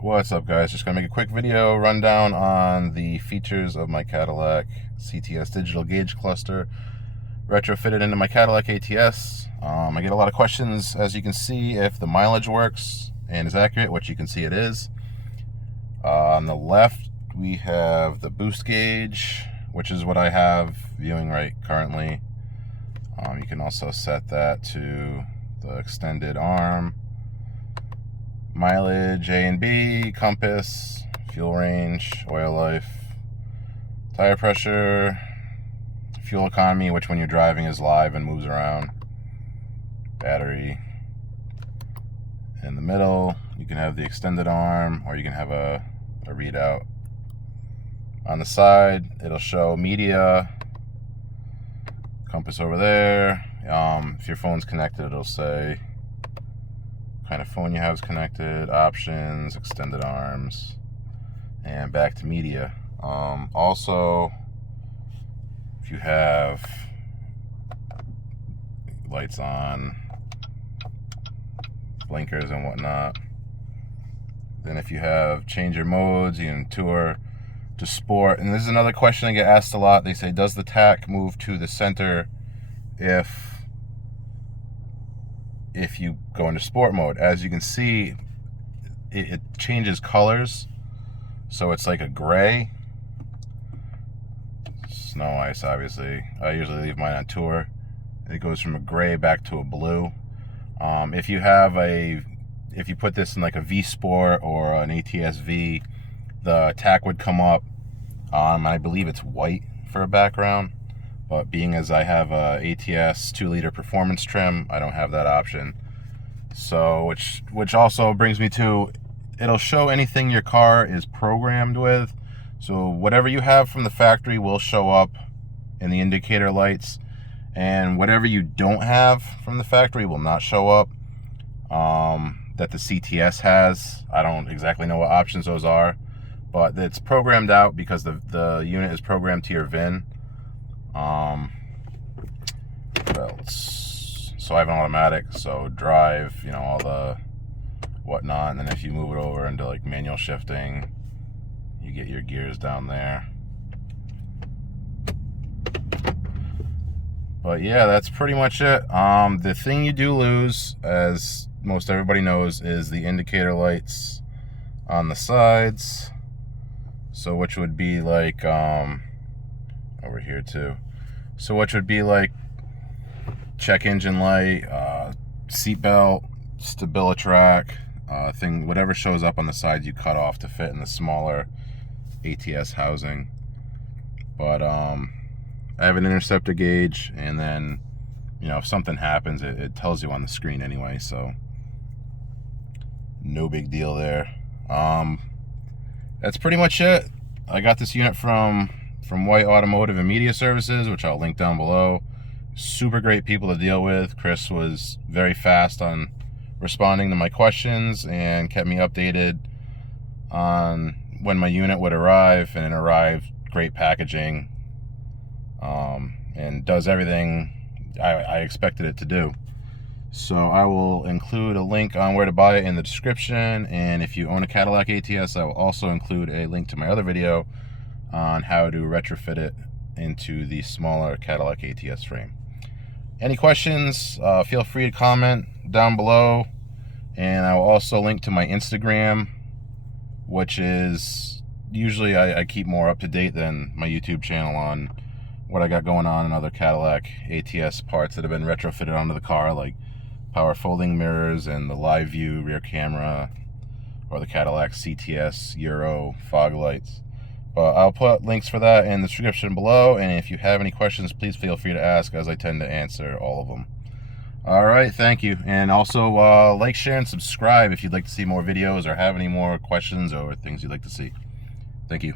What's up, guys? Just gonna make a quick video rundown on the features of my Cadillac CTS digital gauge cluster retrofitted into my Cadillac ATS. I get a lot of questions, as you can see, if the mileage works and is accurate, which you can see it is. On the left, we have the boost gauge, which is what I have viewing right currently. You can also set that to the extended arm. Mileage, A and B, compass, fuel range, oil life, tire pressure, fuel economy, which when you're driving is live and moves around, battery. In the middle, you can have the extended arm, or you can have a readout. On the side, it'll show media, compass over there. If your phone's connected, it'll say kind of phone you have is connected, options, extended arms, and back to media. Also, if you have lights on, blinkers and whatnot, then if you have change your modes, you can tour to sport. And this is another question I get asked a lot. They say, does the tack move to the center if you go into sport mode? As you can see, it changes colors, so it's like a gray. Snow ice, obviously. I usually leave mine on tour. It goes from a gray back to a blue. If you put this in like a V Sport or an ATS V, the tack would come up. I believe it's white for a background. But being as I have a ATS 2-liter performance trim, I don't have that option. So, which also brings me to, it'll show anything your car is programmed with. So whatever you have from the factory will show up in the indicator lights, and whatever you don't have from the factory will not show up. That the CTS has, I don't exactly know what options those are, but it's programmed out because the unit is programmed to your VIN. What else? So I have an automatic, so drive, all the whatnot, and then if you move it over into like manual shifting, you get your gears down there. But yeah, that's pretty much it. The thing you do lose, as most everybody knows, is the indicator lights on the sides. So which would be like over here too. So which would be like check engine light, seat belt, StabiliTrak, whatever shows up on the sides you cut off to fit in the smaller ATS housing. But I have an interceptor gauge, and then if something happens, it tells you on the screen anyway, so no big deal there. That's pretty much it. I got this unit from White Automotive and Media Services, which I'll link down below. Super great people to deal with. Chris was very fast on responding to my questions and kept me updated on when my unit would arrive, and it arrived, great packaging, and does everything I expected it to do. So I will include a link on where to buy it in the description, and if you own a Cadillac ATS, I will also include a link to my other video on how to retrofit it into the smaller Cadillac ATS frame. Any questions, feel free to comment down below, and I will also link to my Instagram, which is usually I keep more up to date than my YouTube channel on what I got going on in other Cadillac ATS parts that have been retrofitted onto the car, like power folding mirrors and the live view rear camera, or the Cadillac CTS Euro fog lights. But I'll put links for that in the description below, and if you have any questions, please feel free to ask, as I tend to answer all of them. All right, thank you. And also like, share, and subscribe if you'd like to see more videos or have any more questions or things you'd like to see. Thank you.